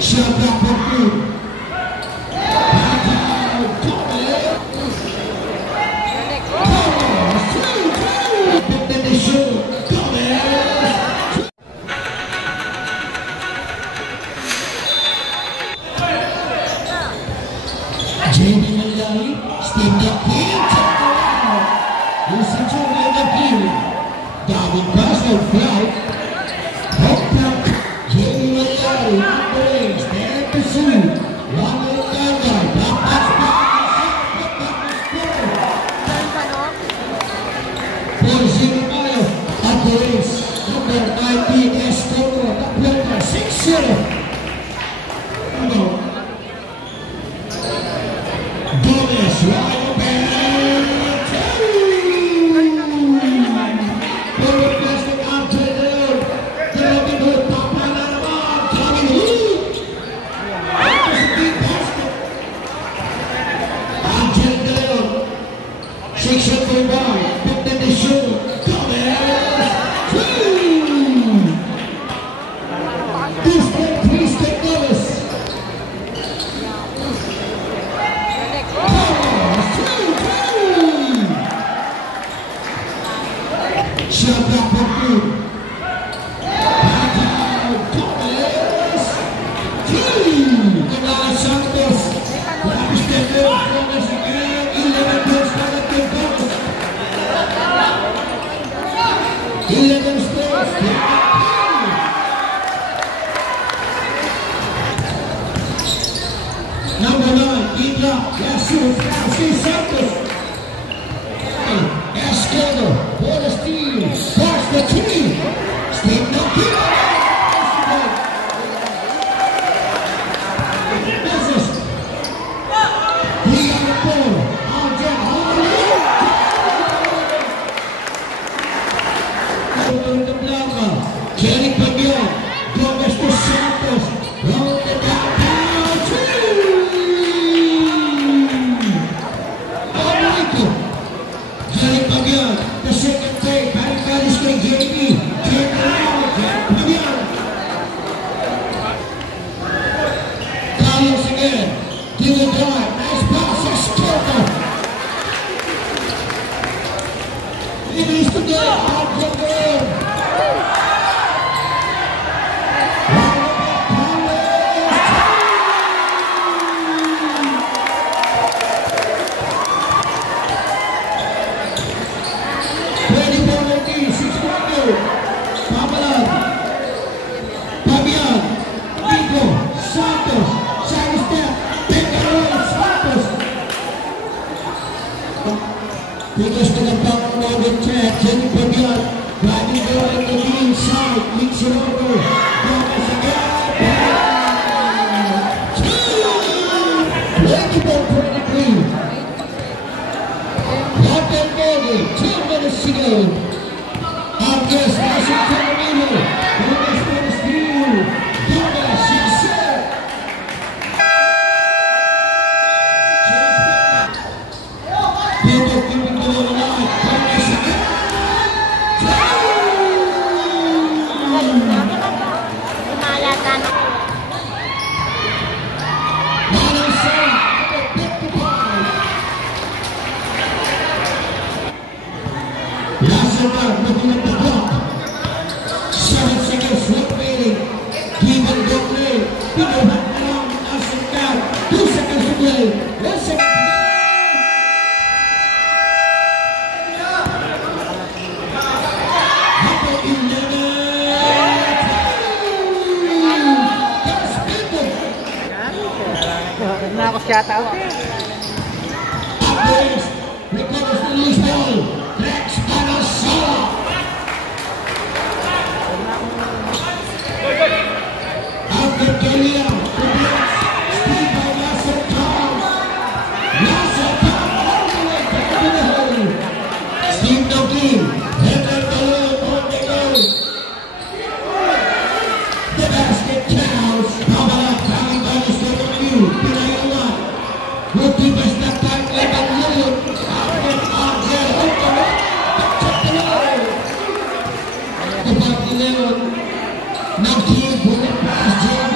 Shot back for good. Jamie Malari, stepped up here, checked around. Listen to the view. Darwin Pascal flight. Hooked up. Jamie Malari, in the range, there to shoot. One more guy, top pass back, 4-0 Mayo at the race. Number 19, Escoto, the player, 6-0. Gomez, wide open. Forward plastic out to the road. The Robin Hood, Papa Naraman, coming in. Angel De Leon. 6-shot for one. Put in the show. Gomez. Two-step, three-step Gomez. Shot back for good. Gomez. Kembali Santos. Lapis tender. Gomez again. 11 points for the team. 11 scores. Number 9, Indra. Jesus Santos. Escoto. For the steal. Pass the three. Steve Nokia. Business. 3 on the ball. Angel. Over the blocker. Jerry Pagion. Gomez to Santos. Round the downtown. Jerry Pagion. The second take. Barricades to JP. Turn around. Jerry Pagion. Carlos again. To the drive. Nice pass. Escoto. It is to go. Out from there. Because to the back of the track, Jenny Pagion, riding there on the inside, leads it over. Gomez again. 24-23. Hotel Bogie, 2 minutes to go. Andres passing to the middle. Gomez for the steal. Gomez, yes sir. People giving to the line. Gomez again. Lazarus looking at the clock. 7 seconds remaining. Given the play. People back around. Nelson down. 2 seconds to play. 1 second to go. Number 11. That's Pinto. Na ako shout out. Upwards. Recovers the loose ball. Rex Manasola. Albert Delia. Steve Lasser Charles. Lasser Charles all the way back to the hole. Steve Nokia. Heather Malone on the goal. The basket counts. Pamela coming by the second view. Pinayola. Goalkeepers that time Evan Lillard. Albert Angel on the way. Check the line. About 11. Nokia for the pass. JB.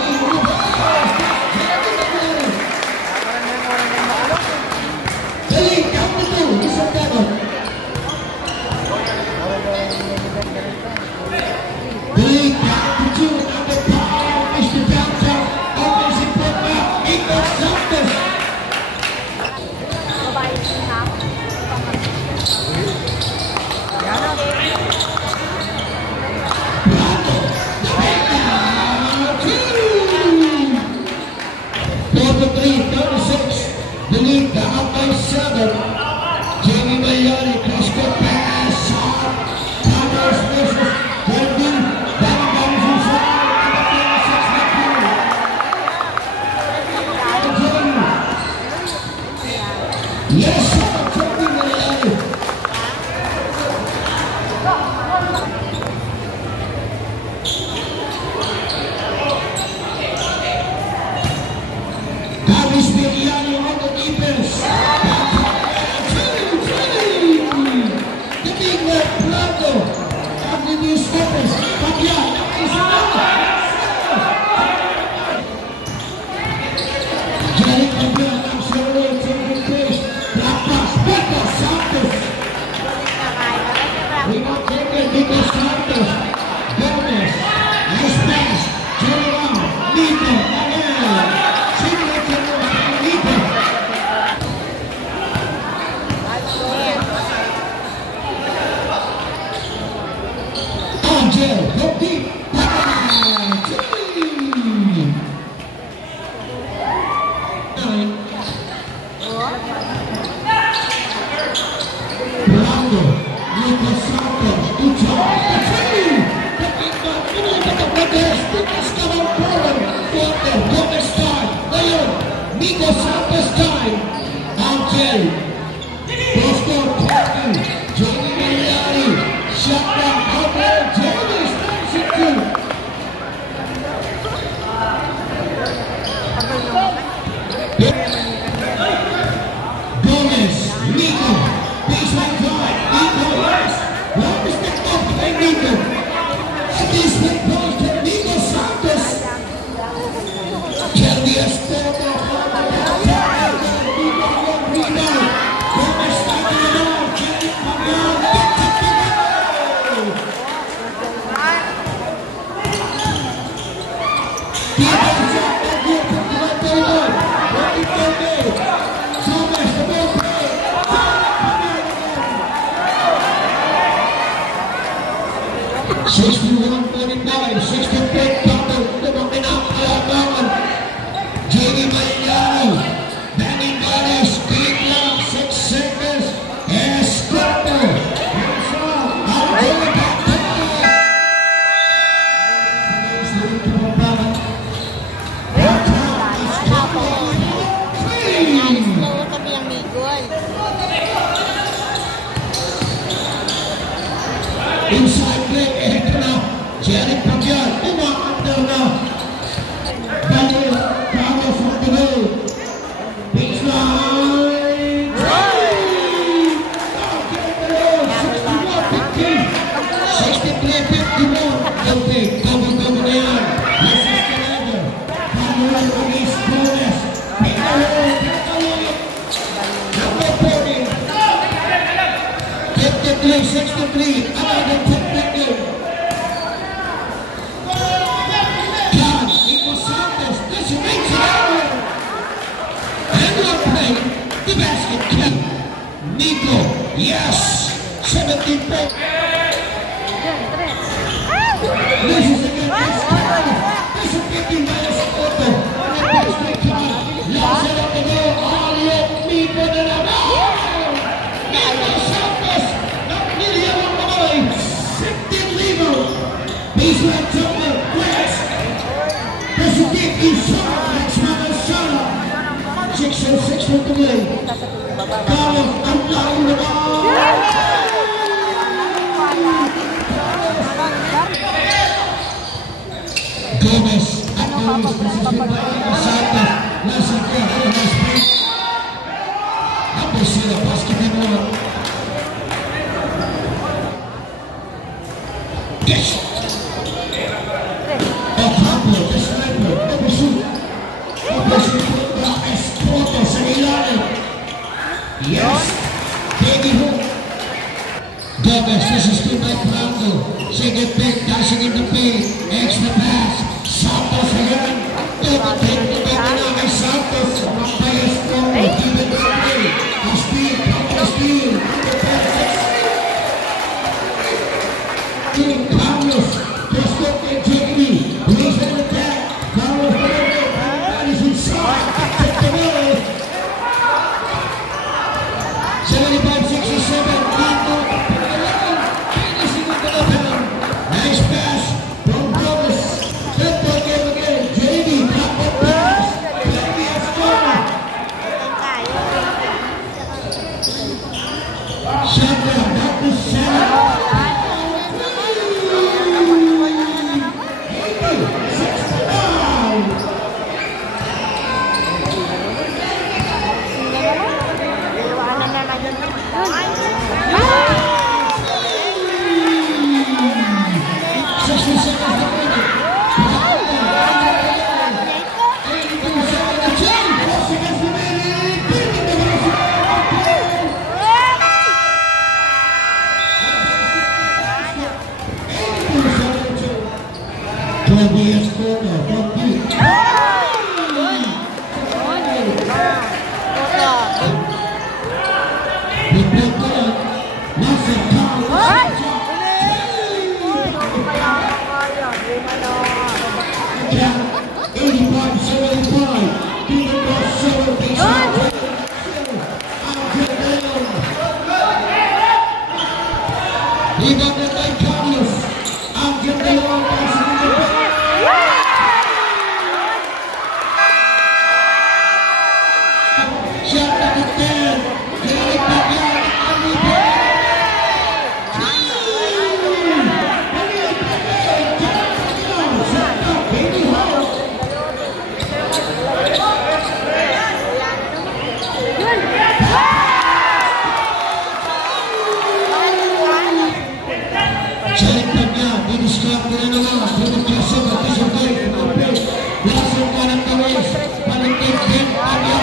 Rebound taken, Nico Santos. Gomez, nice pass. Turn around, Nico again. Signature move by Nico. Angel, go deep. Nico Santos time. Angel. Bosco Parker. Jamie Mariani. Shot down. Outlet. Jamie starts it too. Gomez. Nico. Baseline drive. Nico. Yes. One mistake off by Nico. And this one goes to Nico Santos. Kelly Escobar. Jamie Mariani, banging bodies, deep long, 6 seconds, Escobar, inside play, ito na, Jerry Pagyan, umakandar na, Daniel Carlos on the way, baseline, drive, 63-51, okay, double na yan, this is the level, Manuel Ruiz Flores, number 40, 53-63, another technical. God, Nico Santos, this makes it out. And one play, the basket kick. Nico, yes, 17 points. This is against this is 50 minus Otto. And the basket kick. Loves it up the goal. Ollie, Nico, the Nico Santos. Baseline jumper, West. That's a deep shot. Next one is shot. 6-6 for the play. Carlos, outline the ball. Gomez, at Gomez, this is been by Santos. Nice and good, nice break. Number 0, basket in one. Yes. Yes, baby hook. Gomez, this is still by Brando. Second pick, dashing in the paint. Extra pass. Santos again. Double take the double Santos. Rafael Escobar. Keep it play. A steal, counter steal. Doing Carlos. Just look at Jamie. He's in attack. Carlos, that is inside. Take the ball. 75-67, finishing with the left hand. Nice pass from Gomez. Good ball game again. JD, top of pass. Jamie Escobar. Shut down, back to 7. Tobias corner from deep. He put good. Nelson Carlos. 85-75. Rebounded by Carlos. Angel De Leon passing in the back. Shot number 10. Derek Pagyan. Derek Pagyan, didistract na naman. Pinagkasa na disabay. Lasong ka ng kawis. Palintig din. Pagyan.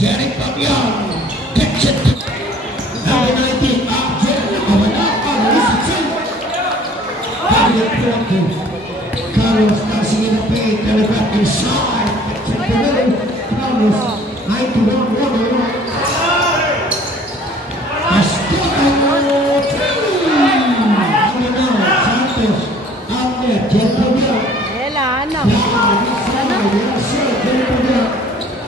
Derek Pagyan gets it. Number 19, Carlos passing in the paint, and back inside. Carlos, 91 runner.